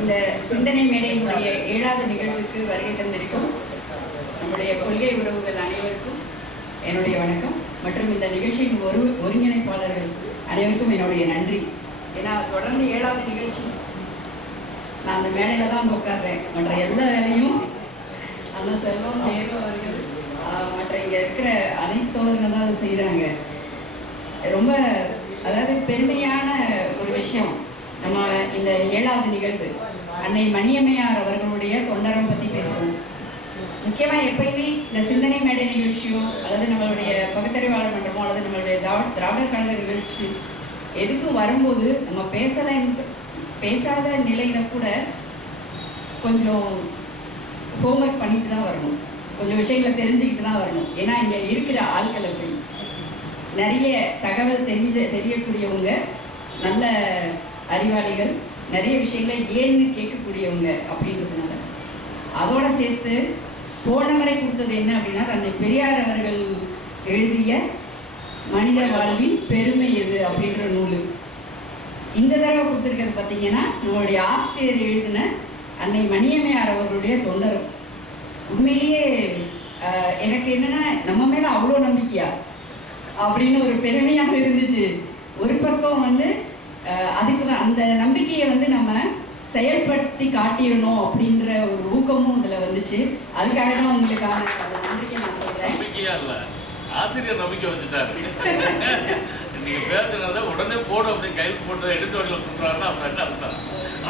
இந்த சிந்தனை மேடையினுடைய 7வது நிகழ்வுக்கு வருகை தந்திருக்கும் நம்முடைய கொள்கை உறவுகள் அனைவருக்கும் என்னுடைய வணக்கம் மற்றும் இந்த நிகழ்ச்சியின் ஒருங்கிணைப்பாளர்கள் அனைவருக்கும் என்னுடைய நன்றி. ஏன்னா தொடர்ந்து 7வது நிகழ்ச்சி நான் அந்த மேடையில் தான் உட்கார்றேன். மற்ற எல்லா வேலையும் அண்ணா செல்வம் நேரு அவர்கள் மற்ற இங்கே இருக்கிற அனைத்தோர்கள் தான் அதை செய்கிறாங்க. ரொம்ப அதாவது பெருமையான ஒரு விஷயம். நம்ம இந்த 7வது நிகழ்வு அன்னை மணியம்மையார் அவர்களுடைய தொண்டரம் பற்றி பேசுவோம். முக்கியமாக எப்பயுமே இந்த சிந்தனை மேடை நிகழ்ச்சியோ அல்லது நம்மளுடைய பகுத்தறிவாளர் மன்றமோ அல்லது நம்மளுடைய திராவிடர் கழக நிகழ்ச்சி எதுக்கும் வரும்போது நம்ம பேசாத நிலையில கூட கொஞ்சம் ஹோம்ஒர்க் பண்ணிட்டு தான் வரணும், கொஞ்சம் விஷயங்களை தெரிஞ்சுக்கிட்டு தான் வரணும். ஏன்னா இங்கே இருக்கிற ஆட்கள் அப்படி நிறைய தகவல் தெரியக்கூடியவங்க, நல்ல அறிவாளிகள், நிறைய விஷயங்களை ஏன்னு கேட்கக்கூடியவங்க அப்படின்றதுனால அதோட சேர்த்து போன முறை கொடுத்தது என்ன அப்படின்னா தந்தை பெரியார் அவர்கள் எழுதிய மனித வாழ்வின் பெருமை எது அப்படின்ற நூல். இந்த தடவை கொடுத்துருக்கிறது பார்த்தீங்கன்னா நம்மளுடைய ஆசிரியர் எழுதின அன்னை மணியம்மையார் அவர்களுடைய தொண்டரும். உண்மையிலேயே எனக்கு என்னன்னா நம்ம மேலே அவ்வளோ நம்பிக்கையா அப்படின்னு ஒரு பெருமையாக இருந்துச்சு. ஒரு பக்கம் அதுக்கு அந்த நம்பிக்கையை நம்ம செயல்படுத்தி காட்டிடணும் அப்படின்ற ஒரு ஊக்கமும் இதில் வந்துச்சு. அதுக்காக தான் உங்களுக்கான நம்பிக்கை நான் சொல்கிறேன். நம்பிக்கையா இல்லை, ஆசிரியர் நம்பிக்கை வச்சுட்டாரு. நீங்கள் பேசுனதை உடனே போடும் அப்படின்னு கையில் போட்டு எடிட்டோரியல் பண்ணுறாருன்னா அப்புறம் என்ன அர்த்தம்?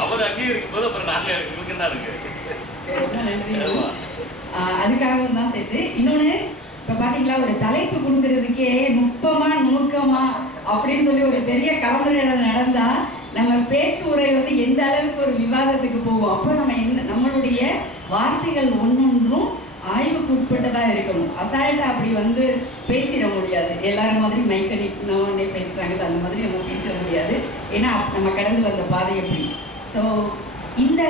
அவர் அங்கேயே இருக்கும்போது அப்புறம் நாங்கள் இருக்கு என்ன இருக்கு. அதுக்காகவும் தான் சேர்த்து இன்னொன்று இப்போ பார்த்தீங்களா, ஒரு தலைப்பு கொடுக்கறதுக்கே நுட்பமா அப்படின்னு சொல்லி ஒரு பெரிய கலந்துரையாடல் நடந்தால் நம்ம பேச்சு உரை எந்த அளவுக்கு ஒரு விவாதத்துக்கு போகும். அப்போ நம்மளுடைய வார்த்தைகள் ஒன்றொன்றும் ஆய்வுக்கு உட்பட்டதாக இருக்கணும். அசால்ட்டாக அப்படி பேசிட முடியாது. எல்லாரும் மாதிரி மைக்கடிக்கணுன்னே பேசுகிறாங்க, அந்த மாதிரி நம்ம பேசிட முடியாது. ஏன்னா நம்ம கடந்து வந்த பாதை எப்படி. ஸோ இந்த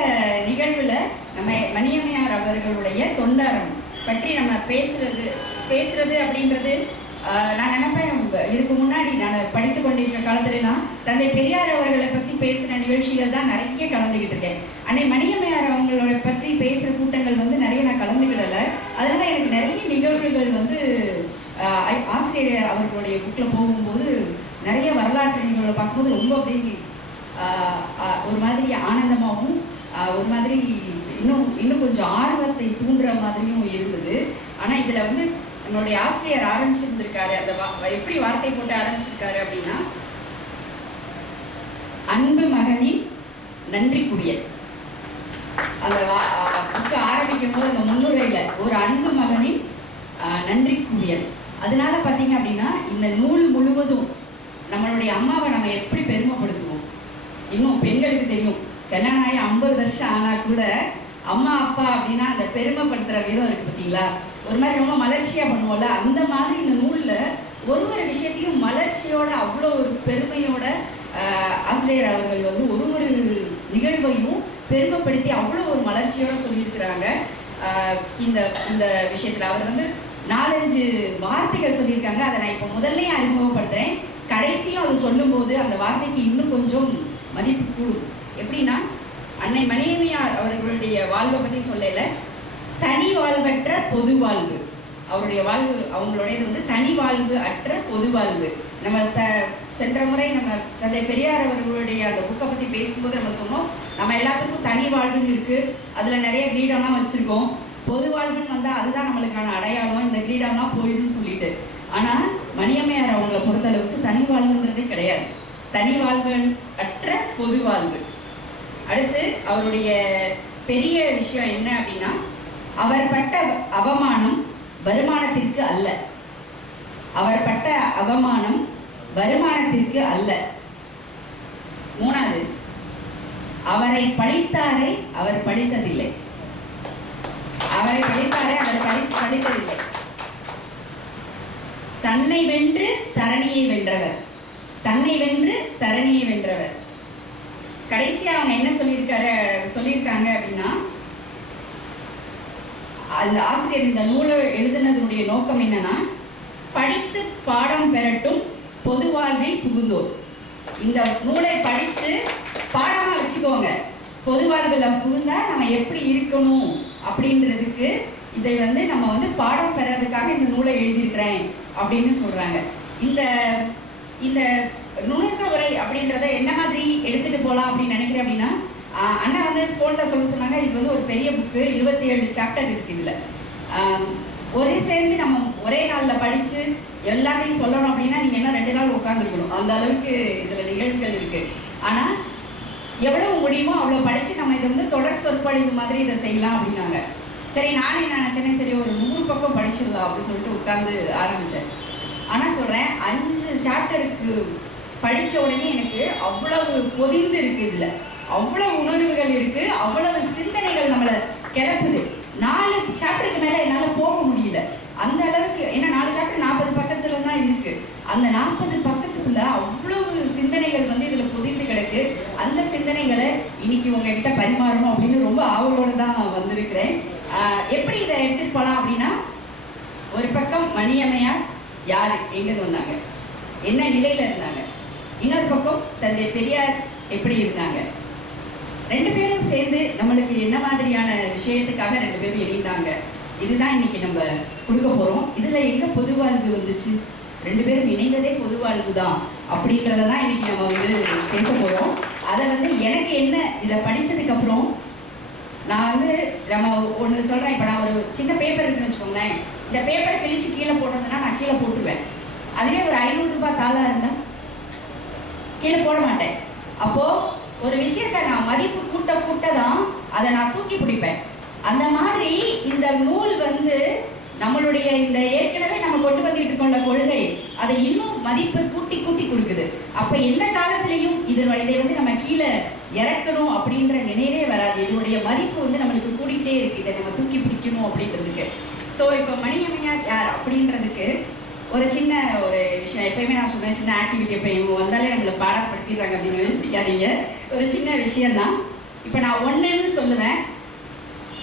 நிகழ்வில் நம்ம மணியம்மையார் அவர்களுடைய தொண்டாரம் பற்றி நம்ம பேசுறது அப்படின்றது நான் நினைப்பேன். இதுக்கு முன்னாடி நான் படித்து கொண்டிருக்க காலத்துலலாம் தந்தை பெரியார் அவர்களை பற்றி பேசுகிற நிகழ்ச்சிகள் தான் நிறைய கலந்துக்கிட்டு இருக்கேன். அன்னை மணியம்மையார் அவங்களோட பற்றி பேசுகிற கூட்டங்கள் நிறைய நான் கலந்துக்கிடலை. அதனால் எனக்கு நிறைய நிகழ்வுகள் ஆசிரியர் அவர்களுடைய புக்கில் போகும்போது நிறைய வரலாற்று நிகழ்வுகளை பார்க்கும்போது ரொம்ப அப்படி ஒரு மாதிரி ஆனந்தமாகவும் ஒரு மாதிரி இன்னும் கொஞ்சம் ஆர்வத்தை தூண்டுற மாதிரியும் இருந்தது. ஆனால் இதில் என்னுடைய ஆசிரியர் ஆரம்பிச்சிருந்திருக்காரு. அந்த எப்படி வார்த்தை போட்டு ஆரம்பிச்சிருக்காரு அப்படின்னா, அன்பு மகனின் நன்றி குவியல். அந்த புக்கு ஆரம்பிக்கும் போது அந்த முன்னுரையில ஒரு அன்பு மகனின் நன்றி குவியல். அதனால பார்த்தீங்க அப்படின்னா இந்த நூல் முழுவதும் நம்மளுடைய அம்மாவை நம்ம எப்படி பெருமைப்படுத்துவோம். இன்னும் பெண்களுக்கு தெரியும், கல்யாணம் ஆகி 50 வருஷம் ஆனால் கூட அம்மா அப்பா அப்படின்னா அந்த பெருமைப்படுத்துகிற விதம் இருக்குது பார்த்தீங்களா, ஒரு மாதிரி ரொம்ப மலர்ச்சியாக பண்ணுவோம்ல. அந்த மாதிரி இந்த நூலில் ஒரு விஷயத்தையும் மலர்ச்சியோட அவ்வளோ ஒரு பெருமையோட ஆசிரியர் அவர்கள் ஒரு நிகழ்வையும் பெருமைப்படுத்தி அவ்வளோ ஒரு மலர்ச்சியோடு சொல்லியிருக்கிறாங்க. இந்த விஷயத்தில் அவர் 4-5 வார்த்தைகள் சொல்லியிருக்காங்க. அதை நான் இப்போ முதல்லையே அறிமுகப்படுத்துகிறேன். கடைசியும் அது சொல்லும்போது அந்த வார்த்தைக்கு இன்னும் கொஞ்சம் மதிப்பு கூடும். எப்படின்னா, அன்னை மணியம்மையார் அவர்களுடைய வாழ்வை பற்றி சொல்லல, தனி வாழ்வற்ற பொது வாழ்வு. அவருடைய வாழ்வு அவங்களுடையது தனி வாழ்வு அற்ற பொது வாழ்வு. நம்ம சென்ற முறை நம்ம தந்தை பெரியார் அவர்களுடைய அந்த புக்கை பற்றி பேசும்போது நம்ம சொன்னோம், நம்ம எல்லாத்துக்கும் தனி வாழ்வுன்னு இருக்குது, அதில் நிறைய கிரீடம்லாம் வச்சுருக்கோம். பொது வாழ்வுன்னு வந்தால் அதுதான் நம்மளுக்கான அடையாளம், இந்த கிரீடம்லாம் போயிடும்னு சொல்லிட்டு. ஆனால் மணியம்மையார் அவங்களை பொறுத்தளவுக்கு தனி வாழ்வுன்றதே கிடையாது, தனி வாழ்வு அற்ற பொது வாழ்வு. அடுத்து அவருடைய பெரிய விஷயம் என்ன அப்படின்னா, அவர் பட்ட அவமானம் வருமானத்திற்கு அல்ல. அவர் பட்ட அவமானம் வருமானத்திற்கு அல்ல. 3வது, அவரை பழித்தாரே அவர் பழித்ததில்லை. அவரை பழித்தாரே அவர் பழித்ததில்லை. தன்னை வென்று தரணியை வென்றவர், தன்னை வென்று தரணியை வென்றவர். கடைசியா அவங்க என்ன சொல்லியிருக்காங்க அப்படின்னா, அந்த ஆசிரியர் இந்த நூலை எழுதினதுடைய நோக்கம் என்னன்னா, படித்து பாடம் பெறட்டும் பொது வாழ்வில் புகுந்தோர். இந்த நூலை படித்து பாடமாக வச்சுக்கோங்க, பொது வாழ்வில் புகுந்தா நம்ம எப்படி இருக்கணும் அப்படின்றதுக்கு இதை வந்து நம்ம வந்து பாடம் பெறதுக்காக இந்த நூலை எழுதியிருக்கிறேன் அப்படின்னு சொல்றாங்க. இந்த இந்த நுணுக்க உரை அப்படின்றத என்ன மாதிரி எடுத்துட்டு போகலாம் அப்படின்னு நினைக்கிறேன் அப்படின்னா, அண்ணா வந்து ஃபோனில் சொன்னாங்க, இது வந்து ஒரு பெரிய புக்கு, 27 சாப்டர் இருக்கு இதில். ஒரே சேர்ந்து நம்ம ஒரே நாளில் படித்து எல்லாத்தையும் சொல்லணும் அப்படின்னா நீங்கள் என்ன 2 நாள் உட்காந்துருக்கணும், அந்த அளவுக்கு இதில் நிகழ்வுகள் இருக்குது. ஆனால் எவ்வளவு முடியுமோ அவ்வளோ படித்து நம்ம இதை வந்து தொடர் சொற்பொழிவு மாதிரி இதை செய்யலாம் அப்படின்னாங்க. சரி, நானே என்ன நினச்சேனே, சரி ஒரு 100 பக்கம் படிச்சிடலாம் அப்படின்னு சொல்லிட்டு உட்காந்து ஆரம்பித்தேன். ஆனால் சொல்கிறேன், 5 சாப்டருக்கு படித்த உடனே எனக்கு அவ்வளவு பொதிந்து இருக்குது, இதில் அவ்வளோ உணர்வுகள் இருக்குது, அவ்வளவு சிந்தனைகள் நம்மளை கிளப்புது. 4 சாப்டருக்கு மேலே என்னால் போக முடியல அந்த அளவுக்கு. ஏன்னா 4 சாப்டர் 40 பக்கத்துல தான் இருக்கு. அந்த 40 பக்கத்துக்குள்ள அவ்வளவு சிந்தனைகள் வந்து இதில் பொதிந்து கிடக்கு. அந்த சிந்தனைகளை இன்னைக்கு உங்ககிட்ட பரிமாறணும் அப்படின்னு ரொம்ப ஆவலோடு தான் வந்திருக்கிறேன். எப்படி இதை எடுத்துட்டு போகலாம் அப்படின்னா, ஒரு பக்கம் மணியம்மையார் யார், எங்கேருந்து வந்தாங்க, என்ன நிலையில் இருந்தாங்க, இன்னொரு பக்கம் தந்தை பெரியார் எப்படி இருந்தாங்க, 2 பேரும் சேர்ந்து நம்மளுக்கு என்ன மாதிரியான விஷயத்துக்காக 2 பேரும் இணைந்தாங்க, இதுதான் இன்னைக்கு நம்ம கொடுக்க போகிறோம். இதில் எங்கே பொது வாழ்வு வந்துச்சு, 2 பேரும் இணைந்ததே பொது வாழ்வு தான் அப்படின்றதான் இன்னைக்கு நம்ம வந்து பேச போகிறோம். அதை வந்து எனக்கு என்ன, இதை படித்ததுக்கப்புறம் நான் வந்து நம்ம ஒன்று சொல்கிறேன். இப்போ நான் ஒரு சின்ன பேப்பர் இருக்குன்னு வச்சுக்கோங்களேன், இந்த பேப்பரை கிழிச்சு கீழே போடுறதுன்னா நான் கீழே போட்டுருவேன். அதுவே ஒரு 500 ரூபாய் தாளாக இருந்தால் கீழே போட மாட்டேன். அப்போது ஒரு விஷயத்தை நான் மதிப்பு கூட்ட தான் அதை நான் தூக்கி பிடிப்பேன். அந்த மாதிரி இந்த நூல் வந்து நம்மளுடைய இந்த ஏற்கனவே நம்ம கொண்டு வந்துட்டு கொண்ட கொள்கை அதை இன்னும் மதிப்பை கூட்டி கொடுக்குது. அப்போ எந்த காலத்திலையும் இதை வந்து நம்ம கீழே இறக்கணும் அப்படின்ற நினைவே வராது. இதனுடைய மதிப்பு வந்து நம்மளுக்கு கூடிக்கிட்டே இருக்கு, இதை நம்ம தூக்கி பிடிக்கணும் அப்படின்றதுக்கு. ஸோ இப்போ மணியம்மையார் யார் அப்படின்றதுக்கு ஒரு சின்ன ஒரு விஷயம், எப்பயுமே நான் சொன்னேன், சின்ன ஆக்டிவிட்டி, இப்போ இவங்க வந்தாலே நம்மளை பாடப்படுத்திடுறாங்க அப்படின்னு யோசிக்காதீங்க. ஒரு சின்ன விஷயம்தான். இப்போ நான் 1ன்னு சொல்லுவேன்,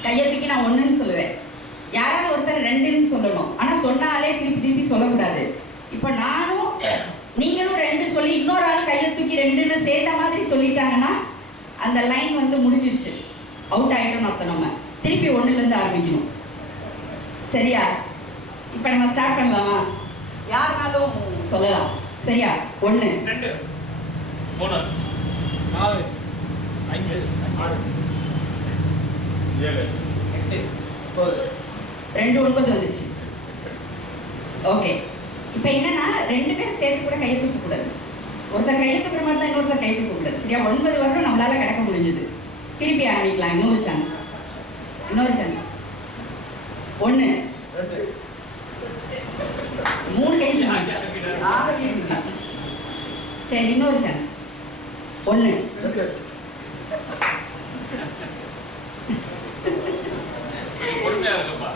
கையத்துக்கு நான் 1ன்னு சொல்லுவேன். யாராவது ஒருத்தர் 2ன்னு சொல்லணும், ஆனால் சொன்னாலே திருப்பி சொல்லக்கூடாது. இப்போ நானும் நீங்களும் 2 சொல்லி இன்னொரு ஆள் கையை தூக்கி 2ன்னு சேர்த்த மாதிரி சொல்லிட்டாங்கன்னா அந்த லைன் வந்து முடிஞ்சிருச்சு, அவுட் ஆகிட்டோம்னு அர்த்தம். நம்ம திருப்பி 1லேருந்து ஆரம்பிக்கணும், சரியா? இப்போ நம்ம ஸ்டார்ட் பண்ணலாமா? யாருனாலும் சொல்லலாம், சரியா? 1 2 3 4 5 6 7 8 9 2 9 வந்துருச்சு. ஓகே, இப்போ என்னன்னா 2 பேரும் சேர்த்து கூட கையை தூக்கக்கூடாது. ஒருத்தர் கையை தூக்குற மாதிரி தான் இன்னொருத்தர் கையை தூக்கக்கூடாது, சரியா? 9 வரணும் நம்மளால கிடக்க முடிஞ்சது. திருப்பி ஆரம்பிக்கலாம், இன்னொரு சான்ஸ் 1 3 கை தூக்கிடுச்சு. சரி, இன்னொரு சான்ஸ் 1 பொறுமையா இருக்குப்பா,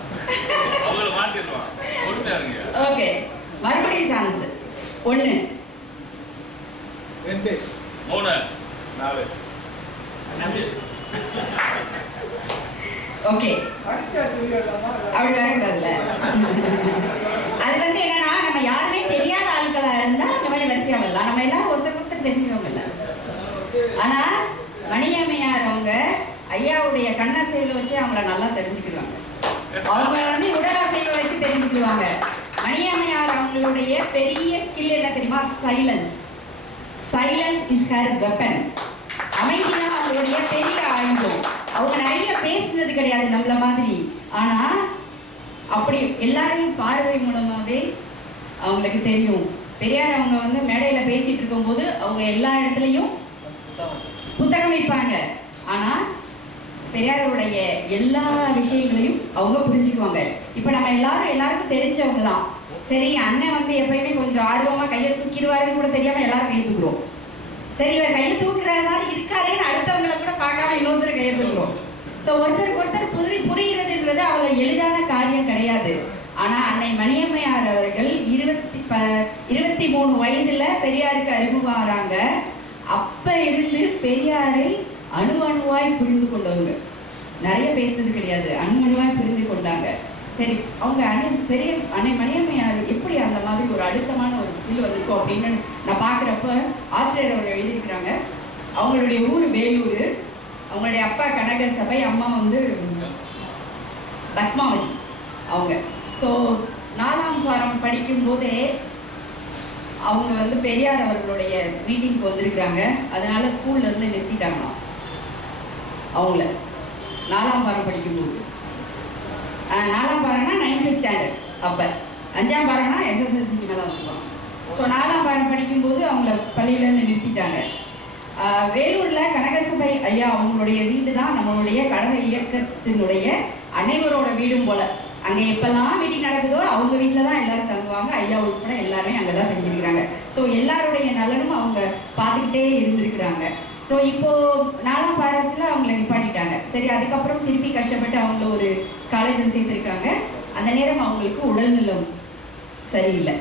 அவங்கள மாட்டிடுவான், பொறுமையா இருங்க. ஓகே, மறுபடியும் சான்ஸ் 1 2 3 4 5. ஓகே, அப்படி வரக்கூடாதுல்ல. அது வந்து என்னன்னா, நம்ம யாருமே தெரியாத ஆட்களா இருந்தா இந்த மாதிரி வரிசையா வரலாம். நம்ம எல்லாம் ஒருத்தர் தெரிஞ்சவங்க இல்லை. ஆனா மணியம்மையார் அவங்க ஐயாவுடைய கண்ணசைவை வச்சு அவங்கள நல்லா தெரிஞ்சுக்கிடுவாங்க. அவங்க வந்து உடலசைவை வச்சு தெரிஞ்சுக்கிடுவாங்க. மணியம்மையார் அவங்களுடைய பெரிய ஸ்கில் என்ன தெரியுமா? Silence is her weapon. அமைதிதான் அவங்களுடைய பெரிய ஆயுதம். அவங்க நிறைய பேசுனது கிடையாது நம்மள மாதிரி, ஆனா அப்படி எல்லாரையும் பார்வை மூலமாவே அவங்களுக்கு தெரியும். பெரியார் அவங்க வந்து மேடையில பேசிட்டு இருக்கும்போது அவங்க எல்லா இடத்துலையும் புத்தகம் வைப்பாங்க, ஆனா பெரியாருடைய எல்லா விஷயங்களையும் அவங்க புரிஞ்சுக்குவாங்க. இப்போ நம்ம எல்லாருக்கும் தெரிஞ்சவங்க தான். சரி, அண்ணன் வந்து எப்பயுமே கொஞ்சம் ஆர்வமா கையை தூக்கிடுவாருன்னு கூட தெரியாம எல்லாரும் கையை தூக்குறோம். சரி, இவர் கையை தூக்குற மாதிரி இருக்காருன்னு அடுத்தவங்களை கூட பார்க்காம இன்னொருத்தர் கையை தூக்குறோம். ஸோ ஒருத்தருக்கு ஒருத்தர் புரிகிறதுன்றது அவ்வளோ எளிதான காரியம் கிடையாது. ஆனால் அன்னை மணியம்மையார் அவர்கள் 23 வயதுல பெரியாருக்கு அறிமுகம் ஆகிறாங்க. அப்ப இருந்து பெரியாரை அணுவாய் புரிந்து கொண்டவங்க. நிறைய பேசுறது கிடையாது, அணுவாய் புரிந்து கொண்டாங்க. சரி, அவங்க அன்னை மணியம்மையார் எப்படி அந்த மாதிரி ஒரு அழுத்தமான ஒரு ஸ்கில் வந்திருக்கும் அப்படின்னு நான் பார்க்குறப்ப ஆசிரியர் அவர் எழுதியிருக்கிறாங்க. அவங்களுடைய ஊர் வேலூர். அவங்களுடைய அப்பா கனக சபை, அம்மா வந்து பத்மாவதி அவங்க. ஸோ 4ஆம் பாரம் படிக்கும்போதே அவங்க வந்து பெரியார் அவர்களுடைய மீட்டிங்க்கு வந்திருக்கிறாங்க. அதனால ஸ்கூல்ல இருந்து நிறுத்திட்டாங்களாம் அவங்கள 4ஆம் பாரம் படிக்கும்போது. 4ஆம் பாரம்னா 9th ஸ்டாண்டர்ட். அப்போ 5ஆம் பாரம்னா SSLCக்கு மேலே வந்துருவாங்க. ஸோ 4ஆம் பாரம் படிக்கும்போது அவங்கள பள்ளியிலேருந்து நிறுத்திட்டாங்க. வேலூரில் கனகசபை ஐயா அவங்களுடைய வீடு தான் நம்மளுடைய கழக இயக்கத்தினுடைய அனைவரோட வீடும் போல. அங்கே எப்பெல்லாம் மீட்டிங் நடக்குதோ அவங்க வீட்டில் தான் எல்லாரும் தங்குவாங்க. ஐயா உட்பட எல்லாருமே அங்கே தான் தங்கியிருக்கிறாங்க. ஸோ எல்லாருடைய நலனும் அவங்க பார்த்துக்கிட்டே இருந்திருக்கிறாங்க. ஸோ இப்போது 4ஆம் பாரத்தில் அவங்கள நிப்பாட்டிட்டாங்க. சரி, அதுக்கப்புறம் திருப்பி கஷ்டப்பட்டு அவங்கள ஒரு காலேஜில் சேர்த்துருக்காங்க. அந்த நேரம் அவங்களுக்கு உடல்நலம் சரியில்லை.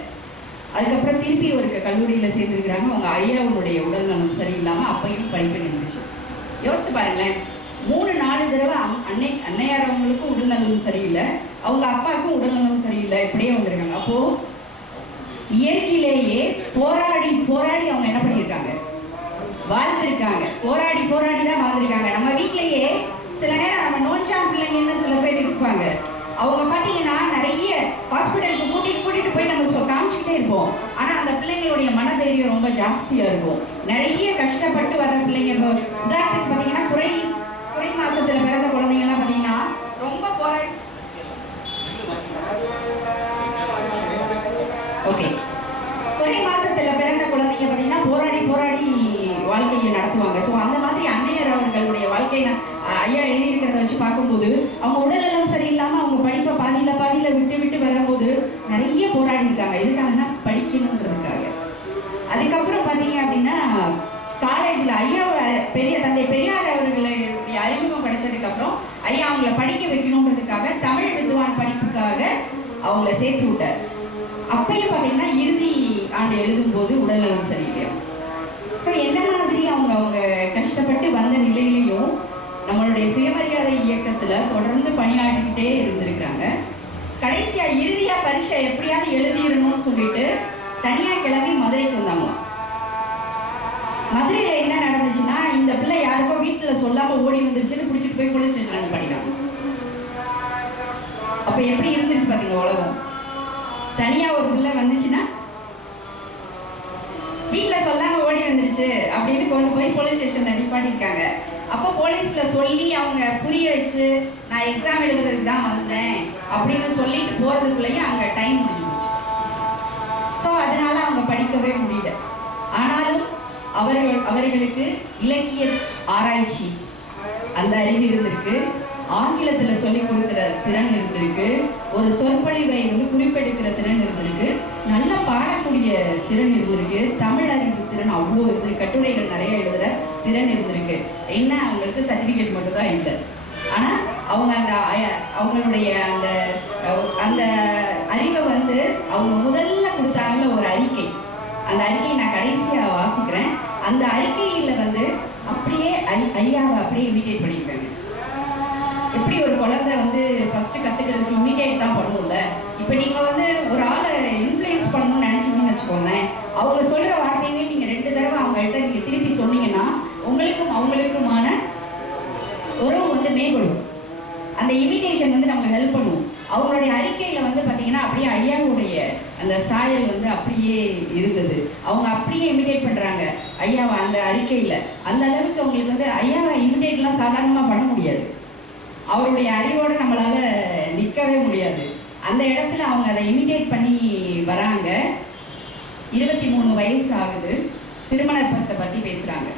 அதுக்கப்புறம் திருப்பி ஒரு கல்லூரியில் சேர்ந்துருக்கிறாங்க. அவங்க ஐயாவுடைய உடல்நலம் சரியில்லாமல் அப்பையும் படிப்பு நின்றுச்சு. யோசிச்சு பாருங்களேன், 3-4 தடவை அன்னையார் அவங்களுக்கும் உடல்நலம் சரியில்லை, அவங்க அப்பாவுக்கும் உடல்நலம் சரியில்லை, இப்படியே வந்திருக்காங்க. அப்போது இயற்கையிலேயே போராடி போராடி அவங்க என்ன பண்ணியிருக்காங்க, வாழ்ந்திருக்காங்க. போராடி போராடி தான் வாழ்ந்திருக்காங்க. நம்ம வீட்டிலேயே சில நேரம் நம்ம நோஞ்சாம் பிள்ளைங்கன்னு சில பேர் இருப்பாங்க. அவங்க பார்த்தீங்கன்னா நிறைய ஹாஸ்பிட்டலுக்கு கூட்டிகிட்டு போய் நம்ம காமிச்சிக்கிட்டே இருப்போம். ஆனால் அந்த பிள்ளைங்களுடைய மனதைரியம் ரொம்ப ஜாஸ்தியாக இருக்கும். நிறைய கஷ்டப்பட்டு வர்ற பிள்ளைங்க. இப்போ உதாரணத்துக்கு பார்த்தீங்கன்னா குறை மாசத்துல பிறந்த குழந்தைங்கலாம் பார்த்தீங்கன்னா ரொம்ப போராடி குறை மாசத்துல பிறந்த குழந்தைங்க பார்த்தீங்கன்னா போராடி போராடி வாழ்க்கையை நடத்துவாங்க. ஸோ அந்த மாதிரி அன்னையர் அவர்களுடைய வாழ்க்கையை ஐயா எழுதியிருக்கிறத வச்சு பார்க்கும்போது அவங்க உடல்நலம் சரியில்லாமல் அவங்க படிப்பை பாதியில் விட்டு வரும்போது நிறைய போராடி இருக்காங்க. எதுக்காகனா படிக்கணுன்றதுக்காக. அதுக்கப்புறம் பார்த்தீங்க அப்படின்னா காலேஜில் ஐயா தந்தை பெரியார் அவர்களுடைய அறிமுகம் கிடைச்சதுக்கப்புறம் ஐயா அவங்கள படிக்க வைக்கணுன்றதுக்காக தமிழ் வித்வான் படிப்புக்காக அவங்கள சேர்த்து விட்டார். அப்பையும் பார்த்தீங்கன்னா இறுதி ஆண்டு எழுதும்போது உடல்நலம் சரியில்லையா. ஸோ என்ன மாதிரி அவங்க கஷ்டப்பட்டு வந்த நிலையிலையும் நம்மளுடைய சுயமரியாதை இயக்கத்தில் தொடர்ந்து பணியாற்றிக்கிட்டே இருந்திருக்கிறாங்க. கடைசியாக இறுதியாக பரீட்சை எப்படியாவது எழுதிடணும்னு சொல்லிட்டு தனியாக கிளம்பி மதுரைக்கு வந்தாங்க. மதுரையில் என்ன நடந்துச்சுன்னா, இந்த பிள்ளை யாருக்கோ வீட்டில் சொல்லாமல் ஓடி வந்துருச்சுன்னு பிடிச்சிட்டு போய் போலீஸ் ஸ்டேஷன் பண்ணிட்டாங்க. அப்போ எப்படி இருந்துருக்கு பார்த்தீங்க உலகம். தனியாக ஒரு பிள்ளை வந்துச்சுன்னா வீட்டில் சொல்லாமல் ஓடி வந்துருச்சு அப்படின்னு கொண்டு போய் போலீஸ் ஸ்டேஷனில் நிப்பாட்டிருக்காங்க. அப்போ போலீஸில் சொல்லி அவங்க புரிய வச்சு நான் எக்ஸாம் எழுதுறதுக்கு தான் வந்தேன் அப்படின்னு சொல்லிட்டு போகிறதுக்குள்ளேயே அங்கே டைம் முடிஞ்சு போச்சு. ஸோ அதனால அவங்க படிக்கவே முடியல. ஆனாலும் அவர்களுக்கு இலக்கிய ஆராய்ச்சி அந்த அறிவு இருந்திருக்கு, ஆங்கிலத்தில் சொல்லிக் கொடுக்குற திறன் இருந்திருக்கு, ஒரு சொற்பொழிவை குறிப்பெடுக்கிற திறன் இருந்திருக்கு, நல்லா பாடக்கூடிய திறன் இருந்திருக்கு, தமிழ் அறிவு திறன் அவ்வளோ இருந்திருக்கு, கட்டுரைகள் நிறைய எழுதுகிற திறன் இருந்திருக்கு. என்ன அவங்களுக்கு சர்டிஃபிகேட் மட்டும் தான் இல்லை. ஆனால் அவங்க அவங்களுடைய அந்த அறிவை அவங்க முதல்ல கொடுத்தாங்கல்ல ஒரு அறிக்கை. அந்த அறிக்கையை நான் கடைசியாக வாசிக்கிறேன். அந்த அறிக்கையில் அப்படியே ஐயாவை அப்படியே இமிடேட் பண்ணியிருக்காங்க. எப்படி ஒரு குழந்தை ஃபஸ்ட்டு கற்றுக்கிறதுக்கு இமிடேட் தான் பண்ணும்ல. இப்போ நீங்கள் ஒரு ஆளை இன்ஃப்ளூயன்ஸ் பண்ணணும்னு நினச்சிங்கன்னு வச்சுக்கோங்களேன். அவங்க சொல்கிற வார்த்தையுமே நீங்கள் 2 தடவை அவங்கள்ட்ட நீங்கள் திருப்பி சொன்னீங்கன்னா உங்களுக்கும் அவங்களுக்குமான உறவு மேம்படும். அந்த இமிடேஷன் நம்மளுக்கு ஹெல்ப் பண்ணும். அவங்களுடைய அறிக்கையில் பார்த்தீங்கன்னா அப்படியே ஐயாவுடைய அந்த சாயல் அப்படியே இருந்தது. அவங்க அப்படியே இமிடேட் பண்ணுறாங்க ஐயாவை அந்த அறிக்கையில். அந்த அளவுக்கு அவங்களுக்கு ஐயாவை இமிடேட்லாம் சாதாரணமாக பண்ண முடியாது. அவருடைய அறிவோடு நம்மளால் நிற்கவே முடியாது. அந்த இடத்துல அவங்க அதை இமிடேட் பண்ணி வராங்க. 23 வயசு ஆகுது. திருமணத்தை பற்றி பேசுகிறாங்க.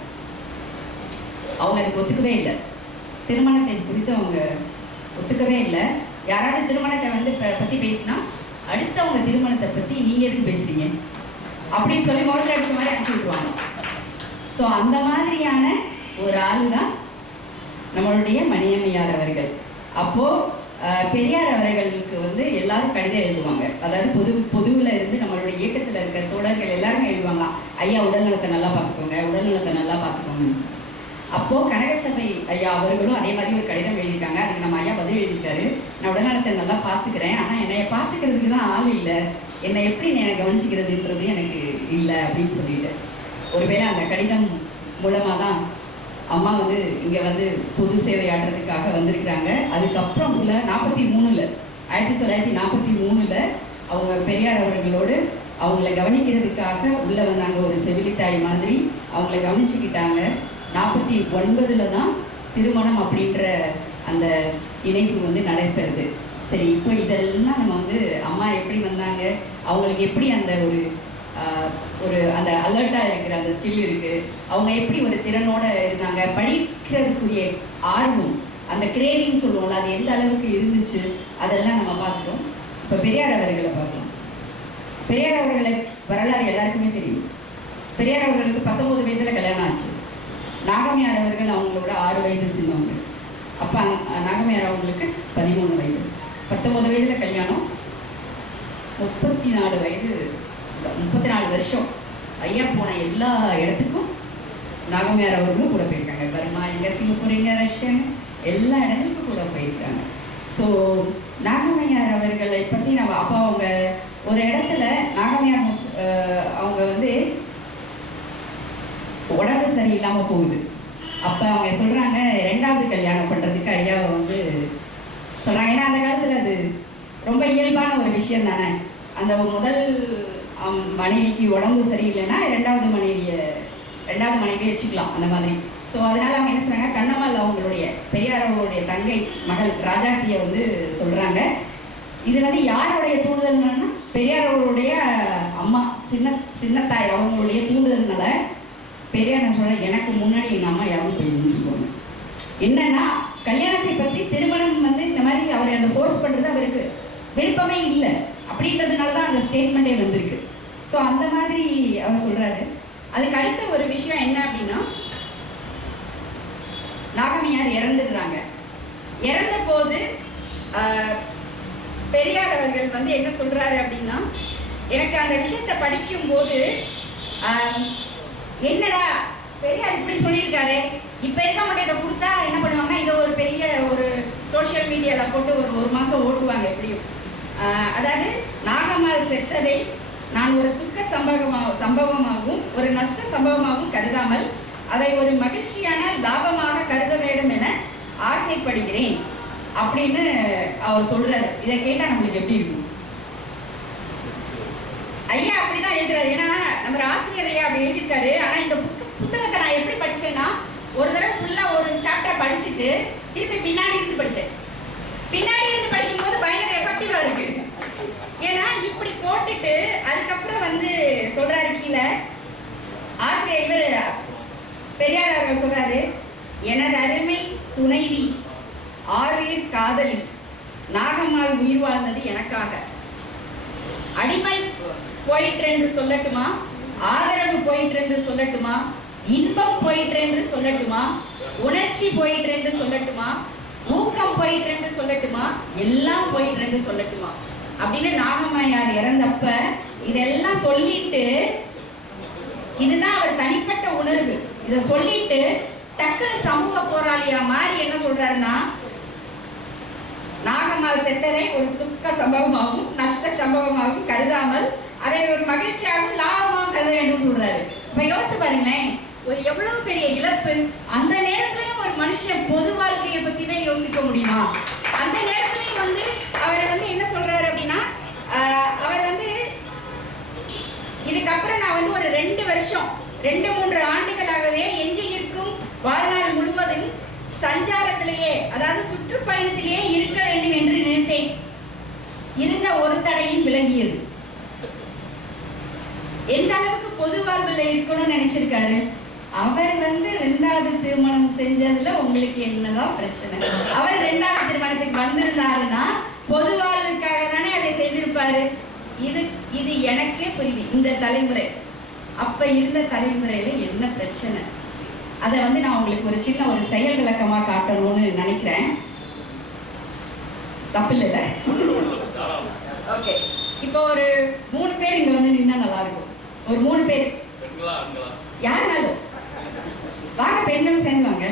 அவங்க அதுக்கு ஒத்துக்கவே இல்லை. திருமணத்தை குறித்து அவங்க ஒத்துக்கவே இல்லை. யாராவது திருமணத்தை பற்றி பேசினா அடுத்தவங்க திருமணத்தை பற்றி நீங்கள் எதுக்கு பேசுகிறீங்க அப்படின்னு சொல்லி முறையில் அடிச்ச மாதிரி அனுப்பிச்சி விட்டுருவாங்க. ஸோ அந்த மாதிரியான ஒரு ஆள் தான் நம்மளுடைய மணியம்மையார் அவர்கள். அப்போது பெரியார் அவர்களுக்கு எல்லாரும் கடிதம் எழுதுவாங்க. அதாவது பொதுவில் இருந்து நம்மளுடைய இயக்கத்தில் இருக்கிற தோழர்கள் எல்லாருமே எழுதுவாங்க, ஐயா உடல்நலத்தை நல்லா பார்த்துக்கோங்க, உடல்நலத்தை நல்லா பார்த்துக்கோங்க. அப்போது கனகசபை ஐயா அவர்களும் அதே மாதிரி ஒரு கடிதம் எழுதியிருக்காங்க. அதுக்கு நம்ம ஐயா பதில் எழுதிட்டாரு, நான் உடல்நலத்தை நல்லா பார்த்துக்கிறேன், ஆனால் என்னை பார்த்துக்கிறதுக்கு தான் ஆள் இல்லை, என்னை எப்படி என்னை கவனிச்சிக்கிறதுன்றது எனக்கு இல்லை அப்படின்னு சொல்லிட்டு. ஒருவேளை அந்த கடிதம் மூலமாக தான் அம்மா வந்து இங்கே வந்து பொது சேவையாடுறதுக்காக வந்திருக்கிறாங்க. அதுக்கப்புறம் உள்ள 43 1943 அவங்க பெரியார் அவர்களோடு அவங்கள கவனிக்கிறதுக்காக உள்ளே வந்தாங்க. ஒரு செவிலித்தாய் மாதிரி அவங்கள கவனிச்சுக்கிட்டாங்க. 49 தான் திருமணம் அப்படின்ற அந்த இணைப்பு வந்து நடைபெறுது. சரி, இப்போ இதெல்லாம் நம்ம வந்து அம்மா எப்படி வந்தாங்க, அவங்களுக்கு எப்படி அந்த ஒரு அந்த அலர்ட்டாக இருக்கிற அந்த ஸ்கில் இருக்குது, அவங்க எப்படி ஒரு திறனோடு இருந்தாங்க, படிக்கிறதுக்குரிய ஆர்வம், அந்த கிரேவிங் சொல்லுவோம்ல, அது எந்த அளவுக்கு இருந்துச்சு, அதெல்லாம் நம்ம பார்த்துட்டோம். இப்போ பெரியார் அவர்களை பார்க்கலாம். பெரியார் அவர்களை வரலாறு எல்லாருக்குமே தெரியும். பெரியார் அவர்களுக்கு 19 வயதில் கல்யாணம் ஆச்சு. நாகம்மையார் அவர்கள் அவங்களோட 6 வயது சின்னவங்க. அப்போ நாகம்மையார் அவங்களுக்கு 13 வயது. 19 வயதில் கல்யாணம், 34 வயது, 34 வருஷம் ஐயா போன எல்லா இடத்துக்கும் நாகம்மையார் அவர்களும் கூட போயிருக்காங்க. பர்மா, இங்கே சிங்கப்பூர், இங்கே ரஷ்யா, எல்லா இடங்களுக்கும் கூட போயிருக்காங்க. ஸோ நாகம்மையார் அவர்களை பற்றி நம்ம அப்போ அவங்க ஒரு இடத்துல நாகம்மையார் அவங்க வந்து உடம்பு சரியில்லாமல் போகுது. அப்போ அவங்க சொல்கிறாங்க 2வது கல்யாணம் பண்ணுறதுக்கு ஐயாவை வந்து சொல்கிறாங்க. ஏன்னா அந்த காலத்தில் அது ரொம்ப இயல்பான ஒரு விஷயம் தானே. அந்த முதல் மனைவிக்கு உடம்பு சரியில்லைன்னா 2வது மனைவியை வச்சுக்கலாம் அந்த மாதிரி. ஸோ அதனால் அவங்க என்ன சொல்கிறாங்க, கண்ணம்மாள் அவங்களுடைய பெரியார் அவங்களுடைய தங்கை மகள் ராஜாத்தியை வந்து சொல்கிறாங்க. இது வந்து யாருடைய தூண்டுதல்னா பெரியார் அவர்களுடைய அம்மா சின்னத்தாய் அவங்களுடைய தூண்டுதல்னால பெரியார் நான் சொல்கிறேன், எனக்கு முன்னாடி எங்கள் அம்மா யாரும் போய் முடிச்சுக்கோங்க. என்னன்னா கல்யாணத்தை பற்றி திருமணம் வந்து இந்த மாதிரி அவர் அந்த ஃபோர்ஸ் பண்ணுறது அவருக்கு விருப்பமே இல்லை அப்படின்றதுனால தான் அந்த ஸ்டேட்மெண்ட்டே வந்திருக்கு. ஸோ அந்த மாதிரி அவர் சொல்கிறாரு. அதுக்கு அடுத்த ஒரு விஷயம் என்ன அப்படின்னா, நாகம்மையார் இறந்துடுறாங்க. இறந்த போது பெரியார் அவர்கள் வந்து என்ன சொல்கிறாரு அப்படின்னா, எனக்கு அந்த விஷயத்தை படிக்கும்போது என்னடா பெரியார் இப்படி சொல்லியிருக்காரு, இப்போ இருக்க மட்டும் இதை கொடுத்தா என்ன பண்ணுவாங்கன்னா, இதை ஒரு பெரிய ஒரு சோஷியல் மீடியாவில் போட்டு ஒரு மாதம் ஓட்டுவாங்க எப்படியும். அதாவது நாகம்மாள் செத்ததை நான் ஒரு துக்க சம்பவமாகவும் ஒரு நஷ்ட சம்பவமாகவும் கருதாமல் அதை ஒரு மகிழ்ச்சியான லாபமாக கருத வேண்டும் என ஆசைப்படுகிறேன் அப்படின்னு அவர் சொல்றாரு. இதை கேட்டால் நம்மளுக்கு எப்படி இருக்கும்? ஐயா அப்படிதான் எழுதுறாரு. ஏன்னா நம்ம ஆசிரியர் ஐயா அப்படி எழுதியிருக்காரு. ஆனால் இந்த புத்தகத்தை நான் எப்படி படித்தேன்னா, ஒரு தடவை ஃபுல்லாக ஒரு சாப்டர் படிச்சுட்டு திருப்பி பின்னாடி இருந்து படித்தேன். பின்னாடி இருந்து படிக்கும்போது பயங்கர எஃபெக்டிவாக இருக்கு. ஏன்னா இப்படி போட்டுட்டு அதுக்கப்புறம் வந்து சொல்றாரு கீழே ஆசிரியர் இவர் பெரியார் அவர்கள் சொல்றாரு, எனது அருமை துணைவி ஆறுயிர் காதலி நாகம்மாள் உயிர் வாழ்ந்தது எனக்காக. அடிமை போயிற்றென்று சொல்லட்டுமா, ஆதரவு போயிற்றென்று சொல்லட்டுமா, இன்பம் போயிற்றென்று சொல்லட்டுமா, உணர்ச்சி போயிற்றென்று சொல்லட்டுமா, ஊக்கம் போயிற்றென்று சொல்லட்டுமா, எல்லாம் போயிற்றென்று சொல்லட்டுமா அப்படின்னு நாகம்மையார் இறந்தப்ப இதெல்லாம் சொல்லிட்டு, இதுதான் அவர் தனிப்பட்ட உணர்வு. இதை சொல்லிட்டு டக்குனு சமூக போராளியா மாறி என்ன சொல்றாருன்னா, நாகம்மாள் செத்ததை ஒரு துக்க சம்பவமாகவும் நஷ்ட சம்பவமாகவும் கருதாமல் அதை ஒரு மகிழ்ச்சியாகவும் லாபமாகவும் கருத வேண்டும் சொல்றாரு. இப்ப யோசிச்சு பாருங்களேன், ஒரு எவ்வளவு பெரிய இழப்பு. அந்த நேரத்திலையும் ஒரு மனுஷன் பொது வாழ்க்கையை பத்தியுமே யோசிக்க முடியுமா? அந்த நேரத்திலையும் வந்து அவர் வந்து என்ன சொல்றாரு அப்படின்னா, அவர் வந்து இதுக்கப்புறம் நான் வந்து ஒரு 2-3 ஆண்டுகளாகவே எஞ்சி இருக்கும் வாழ்நாள் முழுவதும் சஞ்சாரத்திலேயே, அதாவது சுற்றுப்பயணத்திலேயே இருக்க வேண்டும் என்று நினைத்தேன். இருந்த ஒரு தடையும் விலகியது. எந்த அளவுக்கு பொது வாழ்வில் இருக்கணும்னு நினைச்சிருக்காரு. அவர் வந்து 2வது திருமணம் செஞ்சதுல உங்களுக்கு என்னதான் பிரச்சனை? அவர் 2வது திருமணத்துக்கு வந்திருந்தாருன்னா பொது வாழ்வுக்காக தானே அதை செய்திருப்பாரு. இது எனக்கே புரியுது. இந்த தலைமுறை அப்ப இருந்த தலைமுறையில என்ன பிரச்சனை, அதை வந்து நான் உங்களுக்கு ஒரு சின்ன ஒரு செயல் விளக்கமா காட்டணும்னு நினைக்கிறேன். தப்பு இல்ல? ஓகே, இப்போ ஒரு 3 பேர் இங்க வந்து நின்னா நல்லா இருக்கும். ஒரு 3 பேர் யாருனாலும் வாங்க, பெண்களும் சேர்ந்து வாங்க.